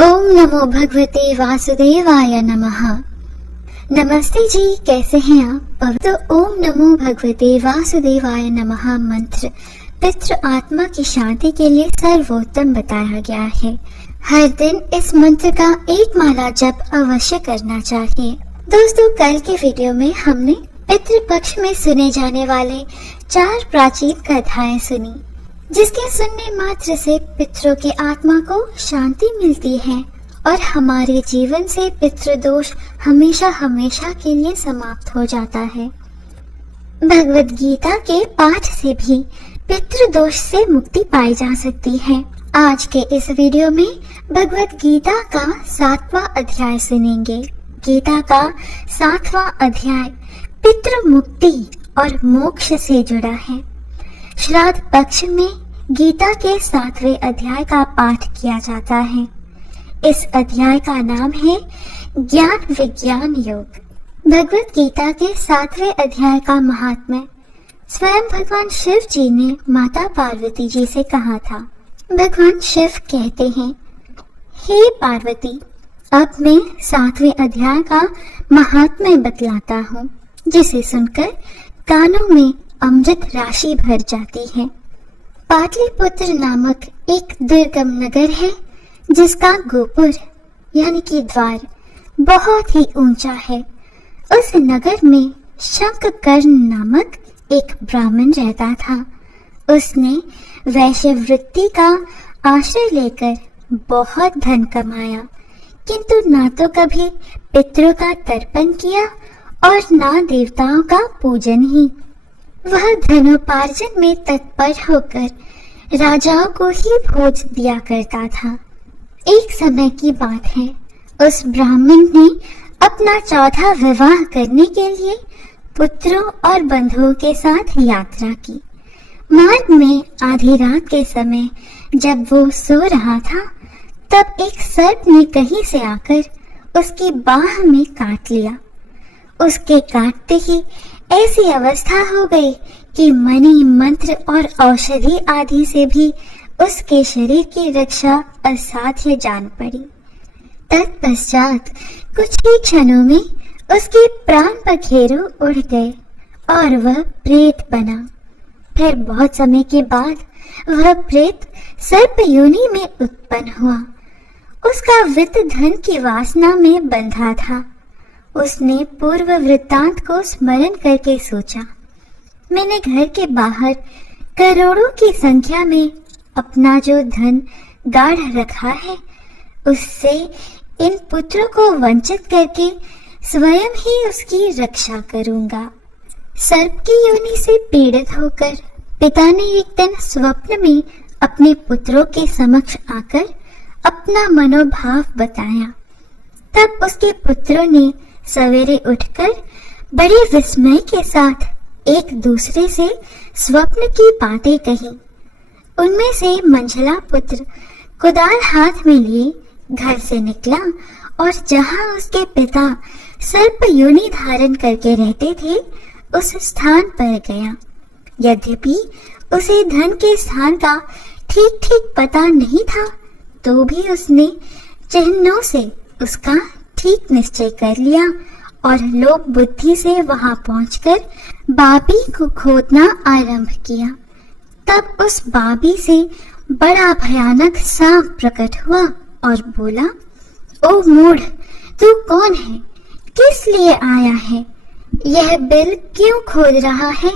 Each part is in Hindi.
ओम नमो भगवते वासुदेवाय नमः। नमस्ते जी, कैसे हैं आप? तो ओम नमो भगवते वासुदेवाय नमः मंत्र पितृ आत्मा की शांति के लिए सर्वोत्तम बताया गया है। हर दिन इस मंत्र का एक माला जप अवश्य करना चाहिए। दोस्तों, कल के वीडियो में हमने पितृ पक्ष में सुने जाने वाले 4 प्राचीन कथाएं सुनी, जिसके सुनने मात्र से पितरों की आत्मा को शांति मिलती है और हमारे जीवन से पितृदोष हमेशा हमेशा के लिए समाप्त हो जाता है। भगवद गीता के पाठ से भी पितृदोष से मुक्ति पाई जा सकती है। आज के इस वीडियो में भगवद गीता का 7वां अध्याय सुनेंगे। गीता का 7वां अध्याय पितृ मुक्ति और मोक्ष से जुड़ा है। श्राद्ध पक्ष में गीता के 7वें अध्याय का पाठ किया जाता है। इस अध्याय का नाम है ज्ञान विज्ञान योग। भगवत गीता के 7वें अध्याय का महात्म्य स्वयं भगवान शिव जी ने माता पार्वती जी से कहा था। भगवान शिव कहते हैं, हे पार्वती, अब मैं 7वें अध्याय का महात्म्य बतलाता हूँ, जिसे सुनकर कानों में अमृत राशि भर जाती है। पाटलिपुत्र नामक एक दुर्गम नगर है, जिसका गोपुर यानी कि द्वार बहुत ही ऊंचा है। उस नगर में शंखकर्ण नामक एक ब्राह्मण रहता था। उसने वैश्य वृत्ति का आश्रय लेकर बहुत धन कमाया, किंतु ना तो कभी पितरों का तर्पण किया और ना देवताओं का पूजन ही। वह धनोपार्जन में तत्पर होकर राजाओं को ही भोज दिया करता था। एक समय की बात है, उस ब्राह्मण ने अपना 4था विवाह करने के लिए पुत्रों और बंधुओं के साथ यात्रा की। मार्ग में आधी रात के समय जब वो सो रहा था, तब एक सर्प ने कहीं से आकर उसकी बाह में काट लिया। उसके काटते ही ऐसी अवस्था हो गई कि मणि मंत्र और औषधि आदि से भी उसके शरीर की रक्षा असाध्य जान पड़ी। तत्पश्चात कुछ ही क्षणों में उसके प्राण पखेरु उड़ गए और वह प्रेत बना। फिर बहुत समय के बाद वह प्रेत सर्प योनि में उत्पन्न हुआ। उसका वित्त धन की वासना में बंधा था। उसने पूर्व वृत्तांत को स्मरण करके सोचा, मैंने घर के बाहर करोड़ों की संख्या में अपना जो धन गाढ़ रखा है, उससे इन पुत्रों को वंचित करके स्वयं ही उसकी रक्षा करूंगा। सर्प की योनि से पीड़ित होकर पिता ने एक दिन स्वप्न में अपने पुत्रों के समक्ष आकर अपना मनोभाव बताया। तब उसके पुत्रों ने सवेरे उठकर बड़े विस्मय के साथ एक दूसरे से स्वप्न की बातें कही। उनमें से मंझला पुत्र कुदाल हाथ में लिए घर से निकला और जहां उसके पिता सर्प योनि धारण करके रहते थे, उस स्थान पर गया। यद्यपि उसे धन के स्थान का ठीक ठीक पता नहीं था, तो भी उसने चिन्हों से उसका ठीक निश्चय कर लिया और लोभ बुद्धि से वहां पहुंचकर बाबी को खोदना आरंभ किया। तब उस बाबी से बड़ा भयानक सांप प्रकट हुआ और बोला, ओ मूढ़, तू कौन है? किस लिए आया है? यह बिल क्यों खोद रहा है?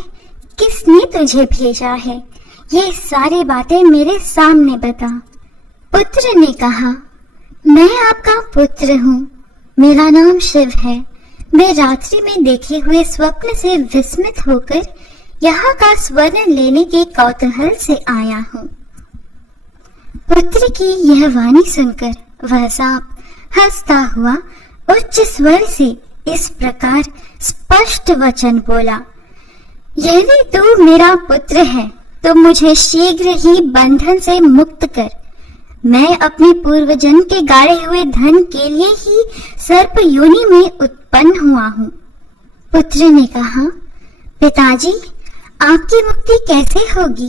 किसने तुझे भेजा है? ये सारी बातें मेरे सामने बता। पुत्र ने कहा, मैं आपका पुत्र हूँ, मेरा नाम शिव है। मैं रात्रि में देखे हुए स्वप्न से विस्मित होकर यहाँ का स्वर्ण लेने के कौतूहल से आया हूँ। पुत्र की यह वाणी सुनकर वह सांप हंसता हुआ उच्च स्वर से इस प्रकार स्पष्ट वचन बोला, यदि तू मेरा पुत्र है तो मुझे शीघ्र ही बंधन से मुक्त कर। मैं अपने पूर्व जन्म के गाड़े हुए धन के लिए ही सर्प योनि में उत्पन्न हुआ हूँ। पुत्र ने कहा, पिताजी, आपकी मुक्ति कैसे होगी?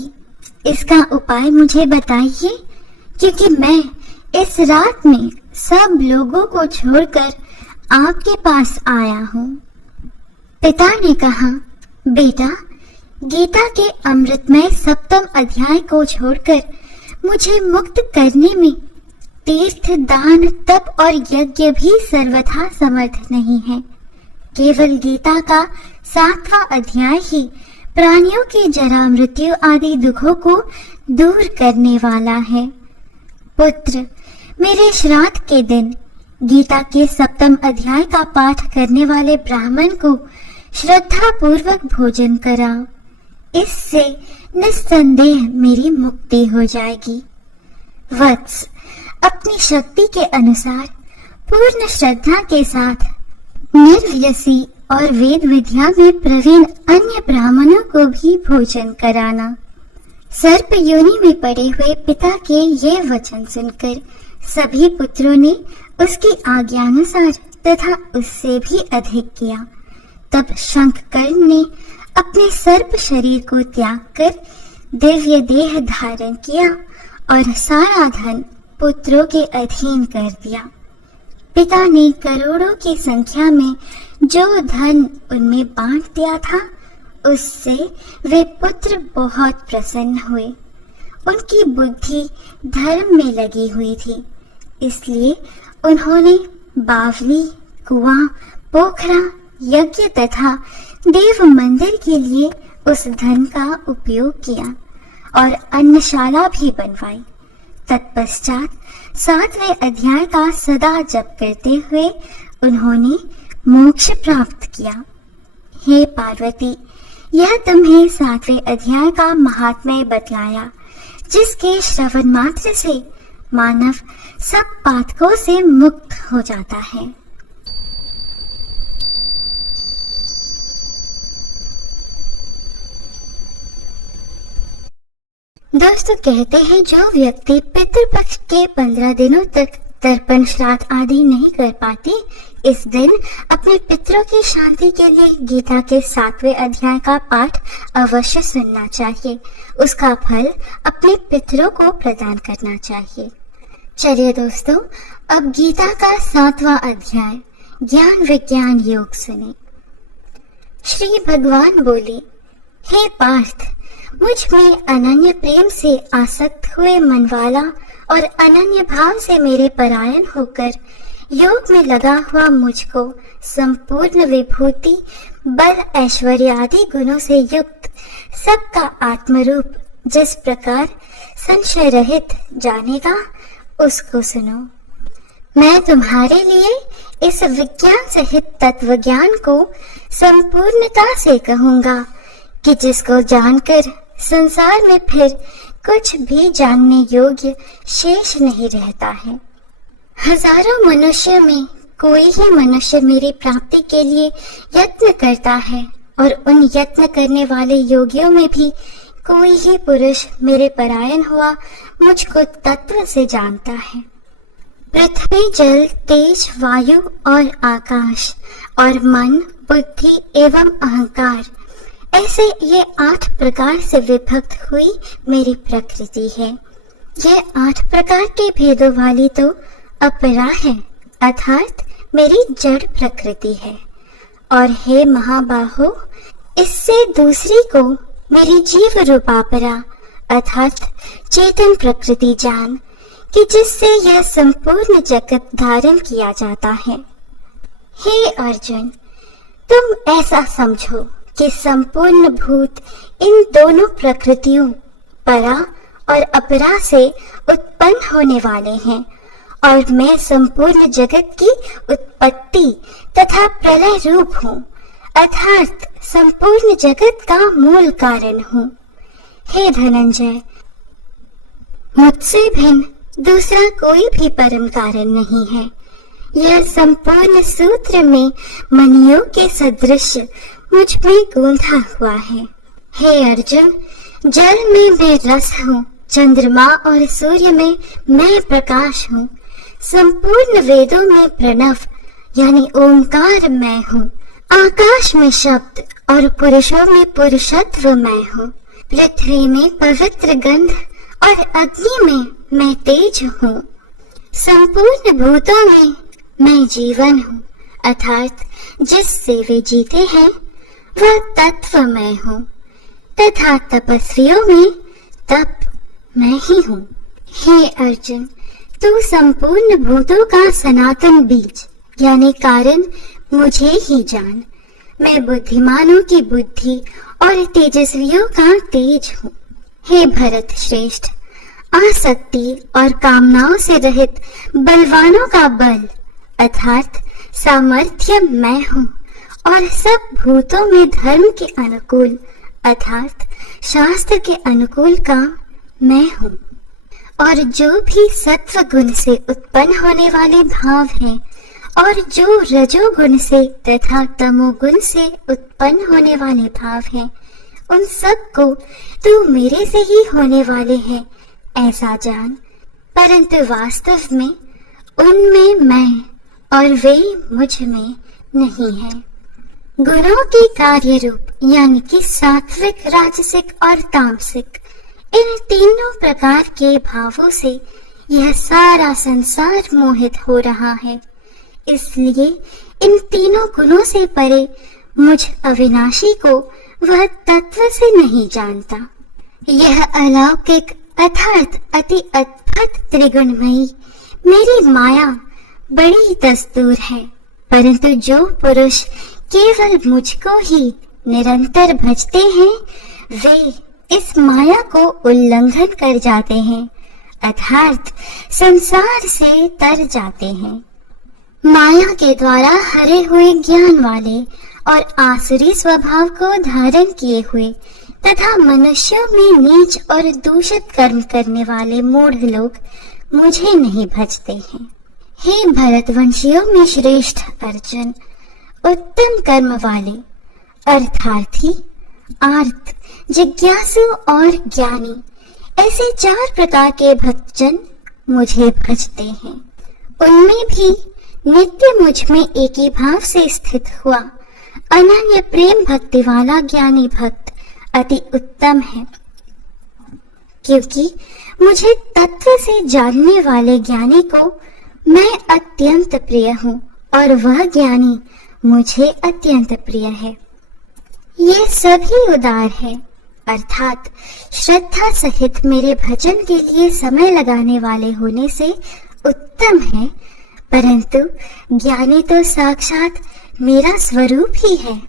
इसका उपाय मुझे बताइए, क्योंकि मैं इस रात में सब लोगों को छोड़कर आपके पास आया हूँ। पिता ने कहा, बेटा, गीता के अमृतमय सप्तम अध्याय को छोड़कर मुझे मुक्त करने में तीर्थ, दान, तप और यज्ञ भी सर्वथा समर्थ नहीं है। केवल गीता का 7वां अध्याय ही प्राणियों की जरा मृत्यु आदि दुखों को दूर करने वाला है। पुत्र, मेरे श्राद्ध के दिन गीता के 7वें अध्याय का पाठ करने वाले ब्राह्मण को श्रद्धा पूर्वक भोजन कराओ। इससे निस्संदेह मेरी मुक्ति हो जाएगी। वत्स, अपनी शक्ति के अनुसार पूर्ण श्रद्धा के साथ निर्व्यसी और वेद विद्या में प्रवीण अन्य ब्राह्मणों को भी भोजन कराना। सर्प योनि में पड़े हुए पिता के ये वचन सुनकर सभी पुत्रों ने उसकी आज्ञानुसार तथा उससे भी अधिक किया। तब शंखकर्ण ने अपने सर्प शरीर को त्याग कर दिव्य देह धारण किया और सारा धन पुत्रों के अधीन कर दिया। पिता ने करोड़ों की संख्या में जो धन उनमें बांट दिया था, उससे वे पुत्र बहुत प्रसन्न हुए। उनकी बुद्धि धर्म में लगी हुई थी, इसलिए उन्होंने बावली, कुआं, पोखरा, यज्ञ तथा देव मंदिर के लिए उस धन का उपयोग किया और अन्नशाला भी बनवाई। तत्पश्चात 7वें अध्याय का सदा जप करते हुए उन्होंने मोक्ष प्राप्त किया। हे पार्वती, यह तुम्हें 7वें अध्याय का महात्म्य बतलाया, जिसके श्रवण मात्र से मानव सब पातकों से मुक्त हो जाता है। दोस्तों, कहते हैं जो व्यक्ति पितृपक्ष के 15 दिनों तक तर्पण, श्राद्ध आदि नहीं कर पाते, इस दिन अपने पितरों की शांति के लिए गीता के 7वें अध्याय का पाठ अवश्य सुनना चाहिए। उसका फल अपने पितरों को प्रदान करना चाहिए। चलिए दोस्तों, अब गीता का 7वां अध्याय ज्ञान विज्ञान योग सुने। श्री भगवान बोले, हे पार्थ, मुझ में अनन्य प्रेम से आसक्त हुए मन वाला और अनन्य भाव से मेरे परायण होकर योग में लगा हुआ मुझको संपूर्ण विभूति, बल, ऐश्वर्य आदि गुणों से युक्त सबका आत्मरूप जिस प्रकार संशय रहित जानेगा, उसको सुनो। मैं तुम्हारे लिए इस विज्ञान सहित तत्व ज्ञान को संपूर्णता से कहूँगा कि जिसको जानकर संसार में फिर कुछ भी जानने योग्य शेष नहीं रहता है। हजारों मनुष्य में कोई ही मनुष्य मेरी प्राप्ति के लिए यत्न करता है और उन यत्न करने वाले योगियों में भी कोई ही पुरुष मेरे परायण हुआ मुझको तत्व से जानता है। पृथ्वी, जल, तेज, वायु और आकाश और मन, बुद्धि एवं अहंकार, ऐसे ये 8 प्रकार से विभक्त हुई मेरी प्रकृति है। ये 8 प्रकार के भेदों वाली तो अपरा है, अर्थात मेरी जड़ प्रकृति है। और हे महाबाहो, इससे दूसरी को मेरी जीव रूपापरा अर्थात चेतन प्रकृति जान, कि जिससे यह संपूर्ण जगत धारण किया जाता है। हे अर्जुन, तुम ऐसा समझो कि संपूर्ण भूत इन दोनों प्रकृतियों परा और अपरा से उत्पन्न होने वाले हैं और मैं संपूर्ण जगत की उत्पत्ति तथा प्रलय रूप हूँ, अर्थात संपूर्ण जगत का मूल कारण हूँ। हे धनंजय, मुझसे भिन्न दूसरा कोई भी परम कारण नहीं है। यह संपूर्ण सूत्र में मणियों के सदृश मुझ में गूंथा हुआ है। हे अर्जुन, जल में मैं रस हूँ, चंद्रमा और सूर्य में मैं प्रकाश हूँ, संपूर्ण वेदों में प्रणव यानी ओंकार मैं हूँ, आकाश में शब्द और पुरुषों में पुरुषत्व मैं हूँ, पृथ्वी में पवित्र गंध और अग्नि में मैं तेज हूँ, संपूर्ण भूतों में मैं जीवन हूँ, अर्थात जिससे वे जीते हैं वह तत्व मैं हूँ, तथा तपस्वियों में तप मैं ही हूँ। हे अर्जुन, तू संपूर्ण भूतों का सनातन बीज यानी कारण मुझे ही जान। मैं बुद्धिमानों की बुद्धि और तेजस्वियों का तेज हूँ। हे भरत श्रेष्ठ, आसक्ति और कामनाओं से रहित बलवानों का बल अर्थात सामर्थ्य मैं हूँ, और सब भूतों में धर्म के अनुकूल अर्थात शास्त्र के अनुकूल काम मैं हूँ। और जो भी सत्व गुण से उत्पन्न होने वाले भाव हैं और जो रजोगुण से तथा तमोगुण से उत्पन्न होने वाले भाव हैं, उन सब को तू मेरे से ही होने वाले हैं ऐसा जान। परंतु वास्तव में उनमें मैं और वे मुझ में नहीं है। गुणों के कार्य रूप यानी कि सात्विक, राजसिक और तामसिक, इन तीनों प्रकार के भावों से यह सारा संसार मोहित हो रहा है। इसलिए इन तीनों गुणों से परे मुझ अविनाशी को वह तत्व से नहीं जानता। यह अलौकिक अर्थात अति अद्भुत त्रिगुणमयी मेरी माया बड़ी दस्तूर है, परंतु जो पुरुष केवल मुझको ही निरंतर भजते हैं वे इस माया को उल्लंघन कर जाते हैं अर्थात संसार से तर जाते हैं। माया के द्वारा हरे हुए ज्ञान वाले और आसुरी स्वभाव को धारण किए हुए तथा मनुष्यों में नीच और दूषित कर्म करने वाले मूढ़ लोग मुझे नहीं भजते हैं। हे भरतवंशियों में श्रेष्ठ अर्जुन, उत्तम कर्म वाले अर्थार्थी, आर्त, जिज्ञासु और ज्ञानी ऐसे 4 प्रकार के भक्तजन मुझे भजते हैं। उनमें भी नित्य मुझ में एक ही भाव से स्थित हुआ अनन्य प्रेम भक्ति वाला ज्ञानी भक्त अति उत्तम है, क्योंकि मुझे तत्व से जानने वाले ज्ञानी को मैं अत्यंत प्रिय हूँ और वह ज्ञानी मुझे अत्यंत प्रिय है। ये सभी उदार है अर्थात श्रद्धा सहित मेरे भजन के लिए समय लगाने वाले होने से उत्तम है, परंतु ज्ञानी तो साक्षात मेरा स्वरूप ही है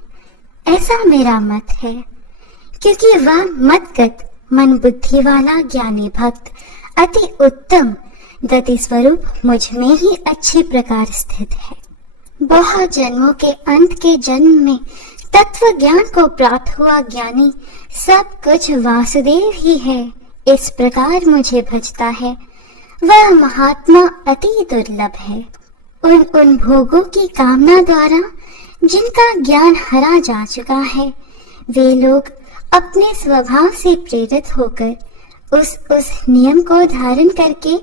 ऐसा मेरा मत है, क्योंकि वह मतगत मन बुद्धि वाला ज्ञानी भक्त अति उत्तम गति स्वरूप मुझ में ही अच्छी प्रकार स्थित है। बहुत जन्मों के अंत के जन्म में तत्व ज्ञान को प्राप्त हुआ ज्ञानी सब कुछ वासुदेव ही है इस प्रकार मुझे भजता है। वह महात्मा अति दुर्लभ है। उन भोगों की कामना द्वारा जिनका ज्ञान हरा जा चुका है, वे लोग अपने स्वभाव से प्रेरित होकर उस नियम को धारण करके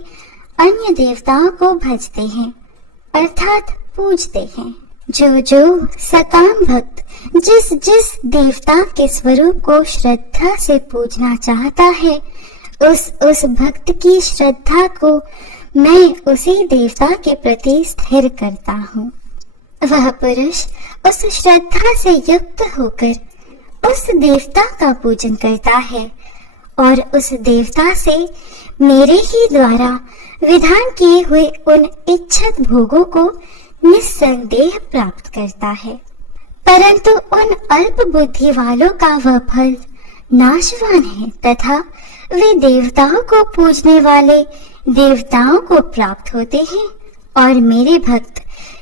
अन्य देवताओं को भजते हैं अर्थात पूजते हैं। जो सकाम भक्त जिस देवता के स्वरूप को श्रद्धा से पूजना चाहता है, उस भक्त की श्रद्धा को मैं उसी देवता के प्रति स्थिर करता हूँ। वह पुरुष उस श्रद्धा से युक्त होकर उस देवता का पूजन करता है और उस देवता से मेरे ही द्वारा विधान किए हुए उन इच्छित भोगों को निस्संदेह प्राप्त करता है। परंतु उन अल्प बुद्धि वालों का वह फल नाशवान है तथा वे देवताओं को पूजने वाले देवताओं को प्राप्त होते हैं और मेरे भक्त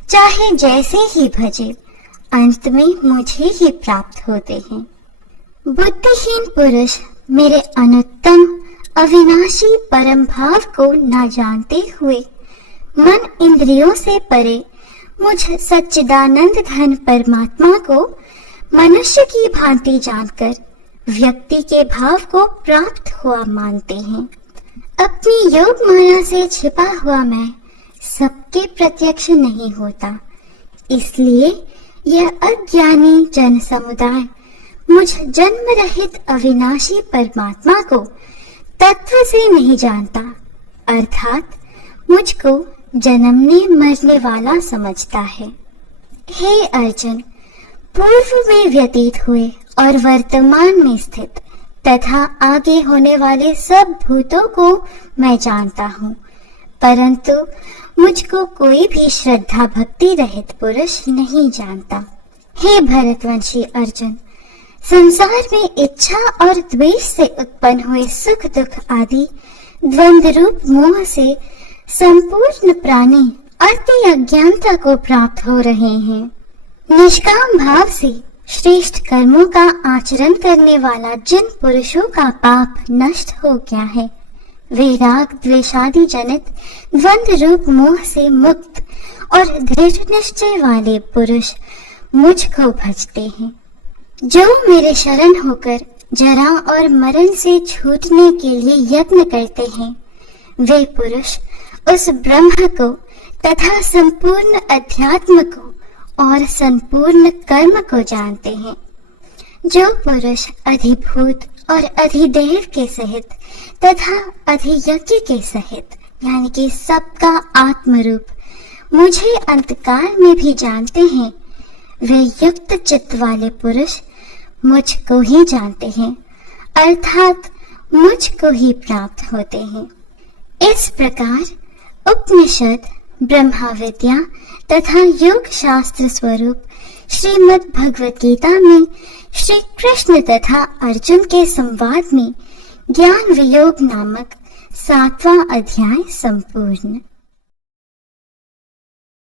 चाहे जैसे ही भजे अंत में मुझे ही प्राप्त होते हैं। बुद्धिहीन पुरुष मेरे अनुत्तम अविनाशी परम भाव को न जानते हुए मन इंद्रियों से परे मुझ सच्चिदानंद घन परमात्मा को मनुष्य की भांति जानकर व्यक्ति के भाव को प्राप्त हुआ मानते हैं। अपनी योग माया से छिपा हुआ मैं सबके प्रत्यक्ष नहीं होता, इसलिए यह अज्ञानी जन समुदाय मुझ जन्म रहित अविनाशी परमात्मा को तत्व से नहीं जानता, अर्थात मुझको जन्मने मरने वाला समझता है। हे अर्जुन, पूर्व में व्यतीत हुए और वर्तमान में स्थित तथा आगे होने वाले सब भूतों को मैं जानता हूँ, परंतु मुझको कोई भी श्रद्धा भक्ति रहित पुरुष नहीं जानता। हे भरतवंशी अर्जुन, संसार में इच्छा और द्वेष से उत्पन्न हुए सुख दुख आदि द्वंद रूप मोह से संपूर्ण प्राणी अति अज्ञानता को प्राप्त हो रहे हैं। निष्काम भाव से श्रेष्ठ कर्मों का आचरण करने वाला जिन पुरुषों का पाप नष्ट हो गया है, वे राग द्वेषादि जनित द्वंद रूप मोह से मुक्त और दृढ़ निश्चय वाले पुरुष मुझको भजते हैं। जो मेरे शरण होकर जरा और मरण से छूटने के लिए यत्न करते हैं, वे पुरुष उस ब्रह्म को तथा संपूर्ण अध्यात्म को और संपूर्ण कर्म को जानते हैं। जो पुरुष अधिभूत और अधिदेव के सहित तथा अधियज्ञ के सहित यानी कि सबका आत्मरूप मुझे अंतकाल में भी जानते हैं, वे युक्त चित्त वाले पुरुष मुझको ही जानते हैं, अर्थात मुझको ही प्राप्त होते हैं। इस प्रकार उपनिषद, ब्रह्मा विद्या तथा योग शास्त्र स्वरूप श्रीमद् भगवत गीता में श्री कृष्ण तथा अर्जुन के संवाद में ज्ञान वियोग नामक 7वां अध्याय संपूर्ण।